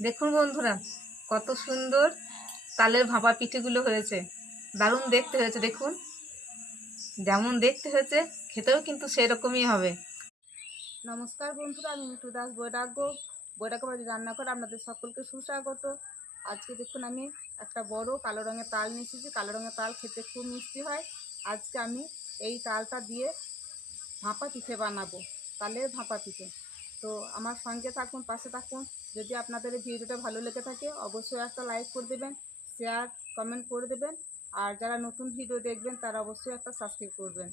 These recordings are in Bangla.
দেখুন বন্ধুরা, কত সুন্দর তালের ভাপা পিঠেগুলো হয়েছে। দারুণ দেখতে হয়েছে, দেখুন। যেমন দেখতে হয়েছে, খেতেও কিন্তু সেরকমই হবে। নমস্কার বন্ধুরা, আমি মিঠু দাস বৈরাগ্য। বৈরাগ্য বাড়ি রান্না করে আপনাদের সকলকে সুস্বাগত। আজকে দেখুন আমি একটা বড় কালো রঙের তাল নিয়ে এসেছি কালো রঙের তাল খেতে খুব মিষ্টি হয়। আজকে আমি এই তালটা দিয়ে ভাপা পিঠে বানাবো, তালের ভাপা পিঠে। তো আমার সঙ্গে থাকুন, পাশে থাকুন। যদি আপনাদের ভিডিওটা ভালো লেগে থাকে, অবশ্যই একটা লাইক করে দেবেন শেয়ার কমেন্ট করে দেবেন। আর যারা নতুন ভিডিও দেখবেন, তারা অবশ্যই একটা সাবস্ক্রাইব করবেন।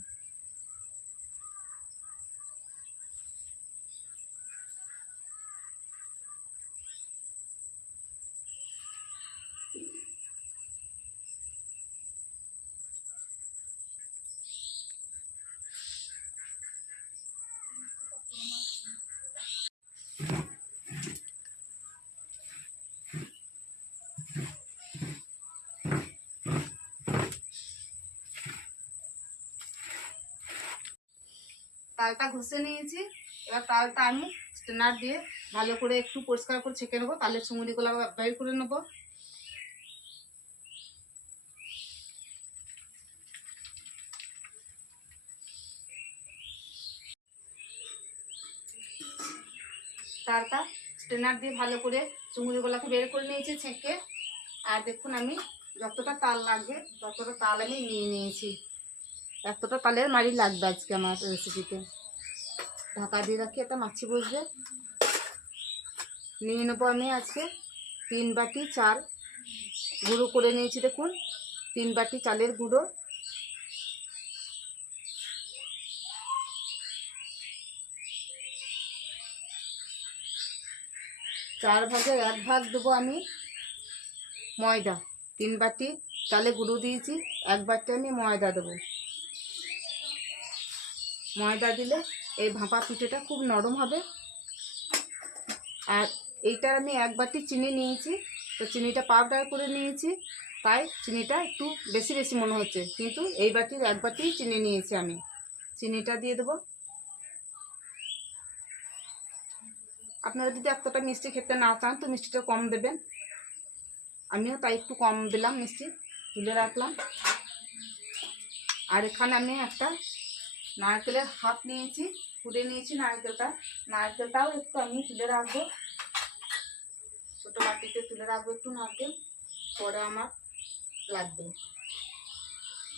তালটা ঘষে নিয়েছি। এবার তালটা আমি স্টেনার দিয়ে ভালো করে একটু পরিষ্কার করে ছেঁকে নেব। তালের চুমুড়িগুলো বের করে নেব। তালটা স্টেনার দিয়ে ভালো করে চুমুড়িগুলোকে বের করে নিয়েছি ছেঁকে। আর দেখুন আমি যতটা তাল লাগবে, ততটা তাল আমি নিয়ে নিয়েছি। এতটা তালের মাড়ি লাগবে আজকে আমার রেসিপিতে ঢাকা দিয়ে রাখি এটা মাছি বসবে। নিয়ে নেব আমি আজকে তিন বাটি চাল। গুঁড়ো করে নিয়েছি দেখুন, তিন বাটি চালের গুঁড়ো। চার ভাগের এক ভাগ দেবো আমি ময়দা। তিন বাটি চালে গুঁড়ো দিয়েছি, এক বাটি আমি ময়দা দেবো। ময়দা দিলে এই ভাপা পিঠেটা খুব নরম হবে। আর এইটার আমি এক বাটি চিনি নিয়েছি, তো চিনিটা পাউডার করে নিয়েছি, তাই চিনিটা একটু বেশি বেশি মনে হচ্ছে। কিন্তু এই বাটির এক বাটি চিনি নিয়েছি আমি। চিনিটা দিয়ে দেবো। আপনারা যদি এতটা মিষ্টি খেতে না চান, তো মিষ্টিটা কম দেবেন। আমিও তাই একটু কম দিলাম মিষ্টি, তুলে রাখলাম। আর এখানে আমি একটা নারকেলের হাত নিয়েছি কুড়ে নিয়েছি নারকেলটা। নারকেলটাও একটু আমি তুলে রাখব। ছোটো বাটিতে তুলে রাখব একটু নারকেল, পরে আমার লাগবে।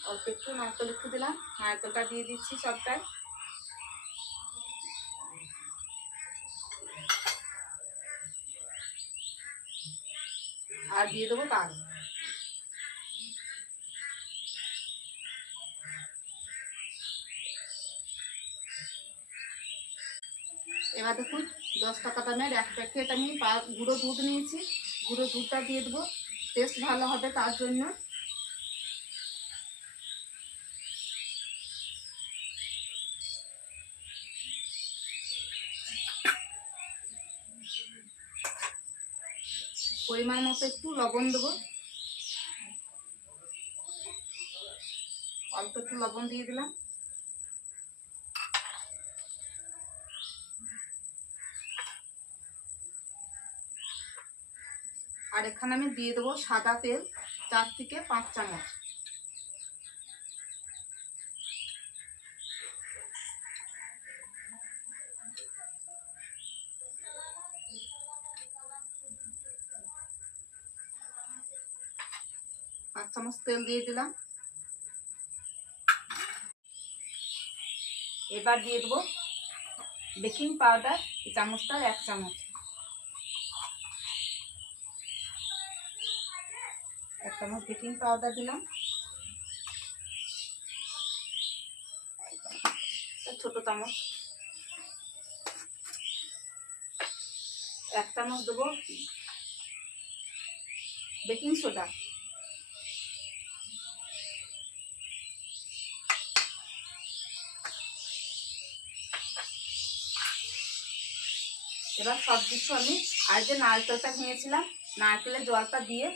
অল্প একটু নারকেল একটু দিলাম, নারকেলটা দিয়ে দিচ্ছি সবটাই। আর দিয়ে দেবো তাল এবার দেখুন, দশ টাকা দামের এক প্যাকেট আমি গুঁড়ো দুধ নিয়েছি। গুঁড়ো দুধটা দিয়ে দেবো। টেস্ট ভালো হবে তার জন্য। পরিমাণ মতো একটু লবণ দেবো। অল্প একটু লবণ দিয়ে দিলাম। আর এখানে আমি দিয়ে দেবো সাদা তেল, চার থেকে পাঁচ চামচ। পাঁচ চামচ তেল দিয়ে দিলাম। এবার দিয়ে দেবো বেকিং পাউডার চামচটা এক চামচ। এক চামচ বেকিং পাউডার দিলাম। ছোট চামচ। এক চামচ দেবো বেকিং সোডা। এবার সব কিছু আমি আর যে নারকেলটা ভেঙেছিলাম, নারকেলের জলটা দিয়ে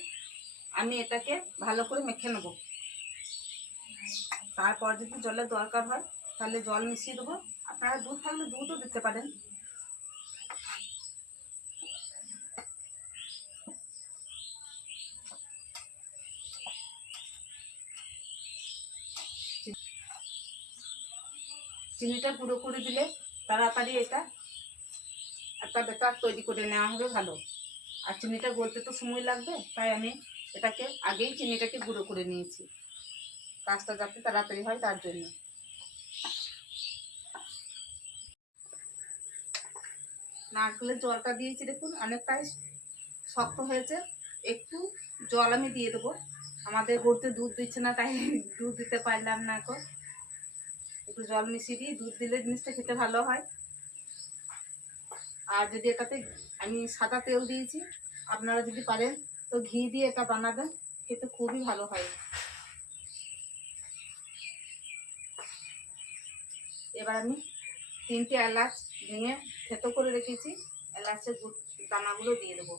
আমি এটাকে ভালো করে মেখে নেব। তারপর যদি জলের দরকার হয়, তাহলে জল মিশিয়ে দেবো। আপনারা দুধ থাকলে দুধও দিতে পারেন। চিনিটা গুঁড়ো করে দিলে তাড়াতাড়ি এটা একটা বেটার তৈরি করে নেওয়া হবে ভালো। আর চিনিটা গলতে তো সময় লাগবে, তাই আমি এটাকে আগেই চিনিটাকে গুঁড়ো করে নিয়েছি। কাজটা যাতে তাড়াতাড়ি হয় তার জন্য। নারকেলের জলটা দিয়েছি দেখুন, অনেকটাই শক্ত হয়েছে। একটু জল আমি দিয়ে দেবো। আমাদের গরুতে দুধ দিচ্ছে না, তাই দুধ দিতে পারলাম না এখন। একটু জল মিশিয়ে দিই, দুধ দিলে জিনিসটা খেতে ভালো হয়। আর যদি এটাতে আমি সাদা তেল দিয়েছি, আপনারা যদি পারেন তো ঘি দিয়ে এটা বানাবেন, খেতে খুবই ভালো হয়। এবার আমি তিনটে এলাচ নিয়ে থেতো করে রেখেছি, এলাচের দানাগুলো দিয়ে দেবো।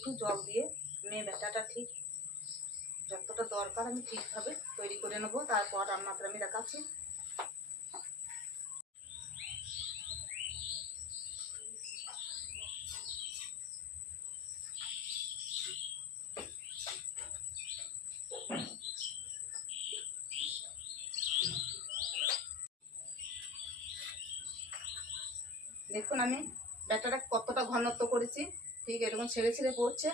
একটু জল দিয়ে মেয়ে ব্যাটাটা ঠিক যতটা দরকার আমি ঠিকভাবে তৈরি করে নেব। তারপর রান্নাটা আমি দেখাচ্ছি। দেখুন আমি ব্যাটাটা কতটা ঘনত্ব করেছি। ঠিক এরকম ছেড়ে ছেড়ে পড়ছে।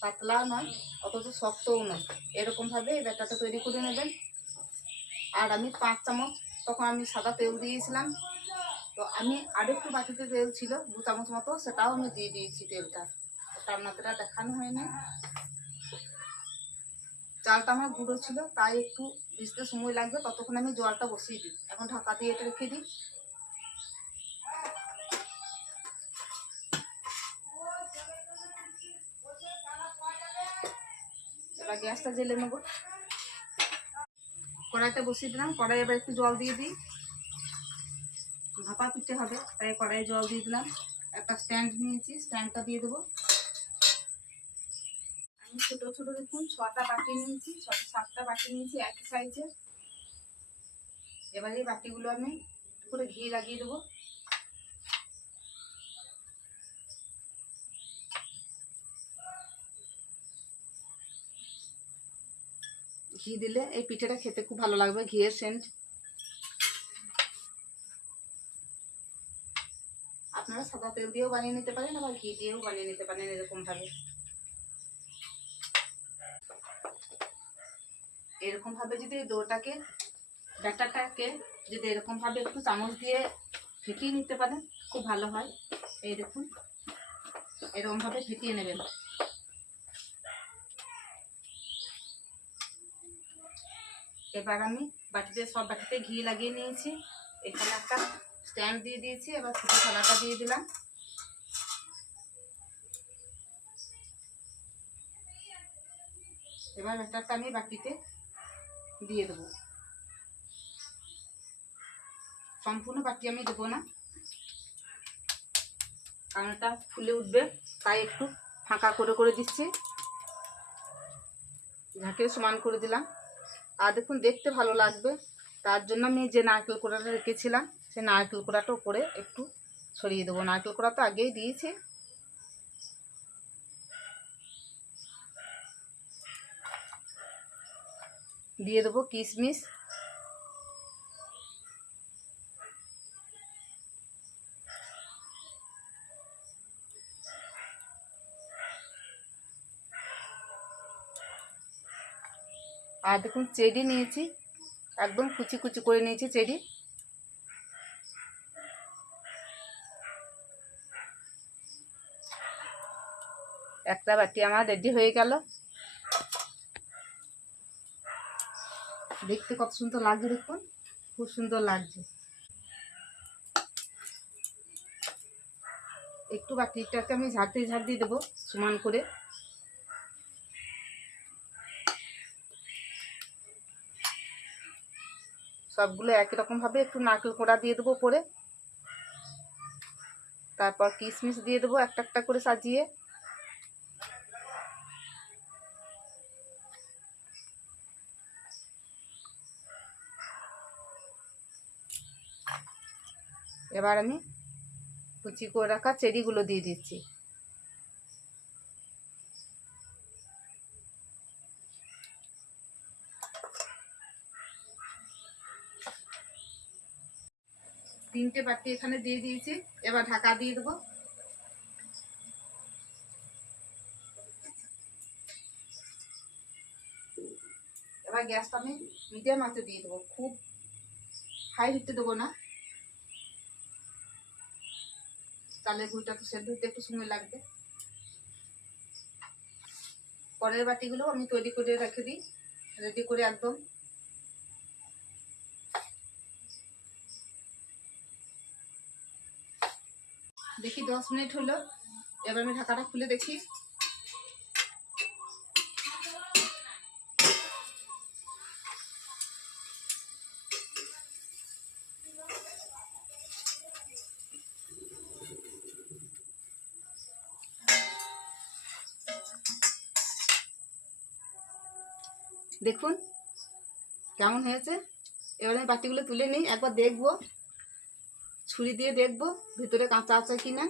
পাতলা নয়, অথচ শক্তও নয়। এরকমভাবে এই ব্যাটাটা তৈরি করে নেবেন। আর আমি পাঁচ চামচ, তখন আমি সাদা তেল দিয়েছিলাম। তো আমি আর একটু বাটিতে তেল ছিল, দু চামচ মতো, সেটাও আমি দিয়ে দিয়েছি তেলটা। আর দেখানো হয়নি। চালটা আমার গুঁড়ো ছিল, তাই একটু ভিজতে সময় লাগবে, ততক্ষণ আমি জলটা বসিয়ে দিই। এখন ঢাকা দিয়ে এটা রেখে দিই। এবার গ্যাসটা জেলে নেব। কড়াইটা বসিয়ে দিলাম, কড়াই এবার একটু জল দিয়ে দিই। ভাপা পিঠে হবে, তাই কড়াইয়ে জল দিয়ে দিলাম। একটা স্ট্যান্ড নিয়েছি, স্ট্যান্ডটা দিয়ে দেবো। আমি ছোট ছোট দেখুন, ছটা বাটি নিয়েছি, ছটা সাতটা বাটি নিয়েছি একই সাইজের এবার বাটিগুলো আমি করে ঘি লাগিয়ে দেবো। ঘি দিলে এই পিঠেটা খেতে খুব ভালো লাগবে, ঘিয়ের সেন্ট আপনারা সাদা তেল দিয়েও বানিয়ে নিতে পারেন, আবার ঘি দিয়েও বানিয়ে নিতে পারেন এরকম ভাবে এরকম ভাবে যদি ডোটাকে, ব্যাটারটাকে যদি এরকম ভাবে একটু চামচ দিয়ে ফেটিয়ে নিতে পারেন, খুব ভালো হয়। এই দেখুন এরকম ভাবে ফেটিয়ে নেবেন। এবার আমি বাটিতে সব বাটিতে ঘি লাগিয়ে নিয়েছি। এখানে একটা স্ট্যান্ড দিয়ে দিয়েছি, এবার ছোটো থালাটা দিয়ে দিলাম। এবার ব্যাটারটা আমি বাটিতে দিয়ে দেবো। সম্পূর্ণ বাটি আমি দেবো না। কারণ এটা ফুলে উঠবে, তাই একটু ফাঁকা করে করে দিচ্ছি। ঝাঁকে সমান করে দিলাম। আর দেখুন, দেখতে ভালো লাগবে। তার জন্য আমি যে নারকেল কোড়াটা রেখেছিলাম, সেই নারকেল কোড়াটা উপরে একটু ছড়িয়ে দেবো। নারকেল কোড়া তো আগেই দিয়েছি। দিয়ে দেবো কিশমিশ। আর দেখুন চেরি নিয়েছি, একদম কুচি কুচি করে নিয়েছি চেরি। একটা বাটি আমার রেডি হয়ে গেল। দেখতে কত সুন্দর লাগছে দেখুন, খুব সুন্দর লাগছে। একটু বাটিটাকে আমি ঝাড় দিয়ে দেবো সমান করে। সবগুলো একই রকমভাবে একটু নারকেল কোড়া দিয়ে দেবো পরে তারপর কিশমিশ দিয়ে দেবো একটা একটা করে সাজিয়ে। এবার আমি কুচি করে রাখা চেরিগুলো দিয়ে দিচ্ছি। তিনটে বাটি এখানে দিয়ে দিয়েছি। এবার ঢাকা দিয়ে দেবো। এবার গ্যাসটা আমি মিডিয়াম আঁচে দিয়ে দেবো। খুব হাই হিটে দেবো না। চালের গুঁড়িটা তো সেদ্ধ হতে একটু সময় লাগবে। পরের বাটিগুলো আমি তৈরি করে রেখে দিই। রেডি করে একদম দশ মিনিট হলো। এবার আমি ঢাকাটা খুলে দেখি। দেখুন, কেমন হয়েছে? এবার আমি বাটিগুলো তুলে নিই, একবার দেখব। ছুরি দিয়ে দেখব ভিতরে কাঁচা আছে কি না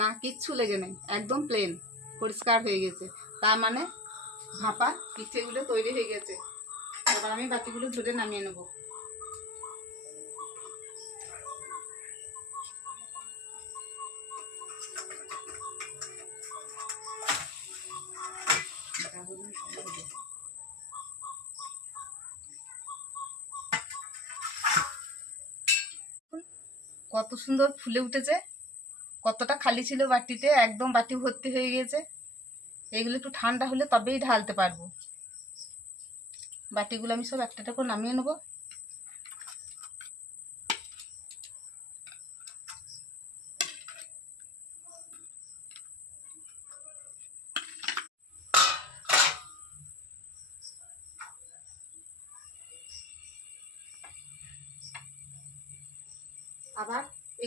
না কিচ্ছু লেগে নেই, একদম প্লেন পরিষ্কার হয়ে গেছে। তার মানে ভাপা পিঠেগুলো তৈরি হয়ে গেছে। এবার আমি বাতিগুলো ধরে নামিয়ে নেব। কত সুন্দর ফুলে উঠেছে। কতটা খালি ছিল বাটিতে, একদম বাটি ভর্তি হয়ে গিয়েছে এগুলো একটু ঠান্ডা হলে তবেই ঢালতে পারব। বাটিগুলো আমি সব একটা একটা করে নামিয়ে নেব।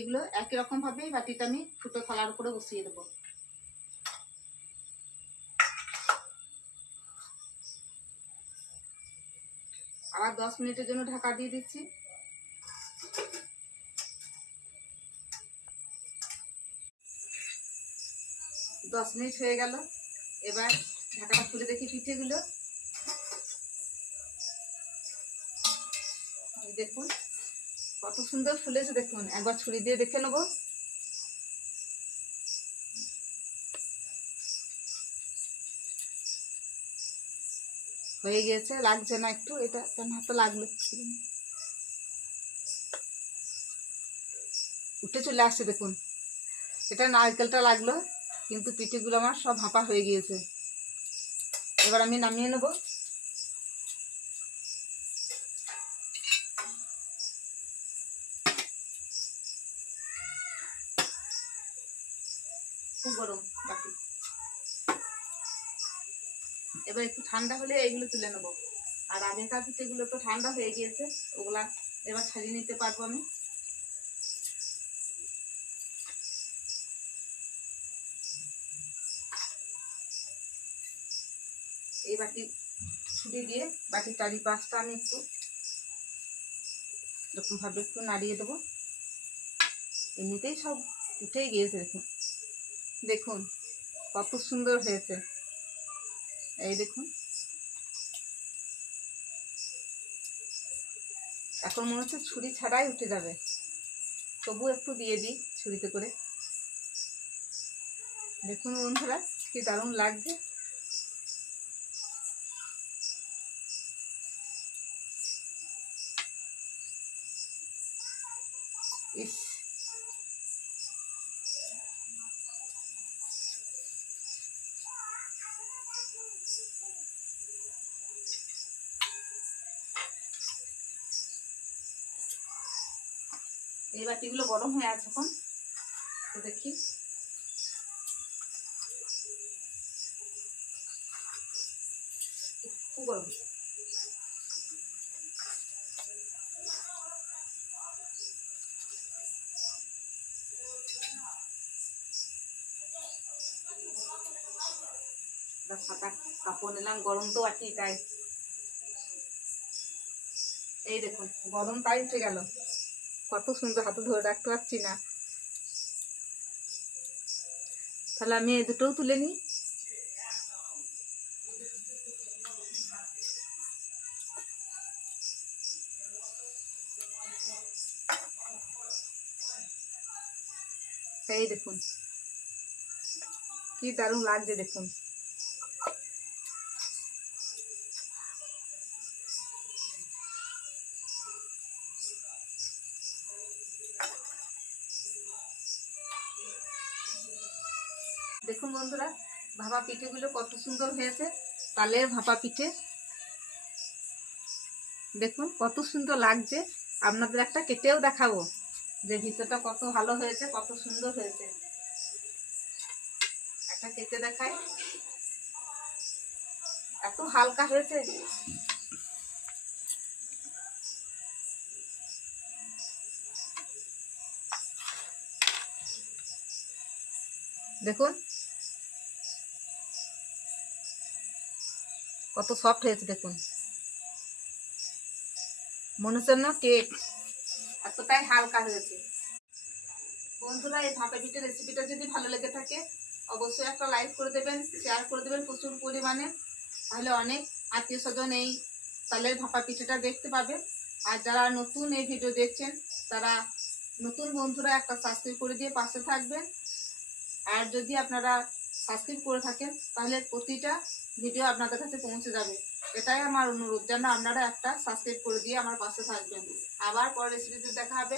এগুলো একই রকম ভাবেই বাটিটা আমি ফুটো থালার উপরে বসিয়ে দেবো। আবার দশ মিনিটের জন্য ঢাকা দিয়ে দিচ্ছি। দশ মিনিট হয়ে গেল। এবার ঢাকাটা খুলে দেখি পিঠেগুলো। দেখুন। কত সুন্দর ফুলেছে দেখুন। একবার ছুরি দিয়ে দেখে নেব। হয়ে গিয়েছে, লাগছে না একটু, এটা কেন হাতে লাগল? উঠে চলে আসছে দেখুন। এটা নারকেলটা লাগল, কিন্তু পিঠেগুলো আমার সব ভাপা হয়ে গিয়েছে। এবার আমি নামিয়ে নেব। এবার একটু ঠান্ডা হলে এইগুলো তুলে নেব। আর আগেকার পিঠেগুলো তো ঠান্ডা হয়ে গিয়েছে, ওগুলা এবার ছাড়িয়ে নিতে পারব আমি। এই বাটি ছুটি দিয়ে বাটির চারিপাশটা আমি একটু এরকমভাবে একটু নাড়িয়ে দেবো। এমনিতেই সব উঠেই গিয়েছে, দেখুন। দেখুন, কত সুন্দর হয়েছে। এই দেখুন। এখন মনে হচ্ছে ছুরি ছাড়াই উঠে যাবে। তবু একটু দিয়ে দিই ছুরিতে করে। দেখুন বন্ধুরা, কি দারুণ লাগছে। ইস বাটিগুলো গরম হয়ে আছে এখন। তো দেখি। খুব গরম। কাপড় নিলাম, গরম তো বাটি তাই। এই দেখুন, গরম তাই উঠে গেল। কত সুন্দর হাতে ধরে রাখতে পারছি না। তাহলে আমি এ দুটোও তুলে নিই। এই দেখুন, কি দারুণ লাগছে দেখুন। বন্ধুরা, ভাপা পিঠেগুলো কত সুন্দর হয়েছে। তালের ভাপা পিঠে। দেখুন, কত সুন্দর লাগছে। আপনাদের একটা কেটেও দেখাবো যে ভিতরটা কত ভালো হয়েছে, কত সুন্দর হয়েছে। একটা কেটে দেখাই। এত হালকা হয়েছে। দেখুন কত সফট হয়েছে দেখুন। মনে হচ্ছে না কেক এতটাই হালকা হয়েছে। বন্ধুরা, এই ভাপা পিঠের রেসিপিটা যদি ভালো লেগে থাকে, অবশ্যই একটা লাইক করে দেবেন শেয়ার করে দেবেন প্রচুর পরিমাণে। তাহলে অনেক আত্মীয় স্বজন এই তালের ভাপা পিঠেটা দেখতে পাবে। আর যারা নতুন এই ভিডিও দেখছেন, তারা নতুন বন্ধুরা একটা সাবস্ক্রাইব করে দিয়ে পাশে থাকবেন। আর যদি আপনারা সাবস্ক্রাইব করে থাকেন, তাহলে প্রতিটা ভিডিও আপনাদের কাছে পৌঁছে যাবে। এটাই আমার অনুরোধ, যেন আপনারা একটা সাবস্ক্রাইব করে দিয়ে আমার পাশে থাকবেন। আবার পরের রেসিপিতে দেখা হবে।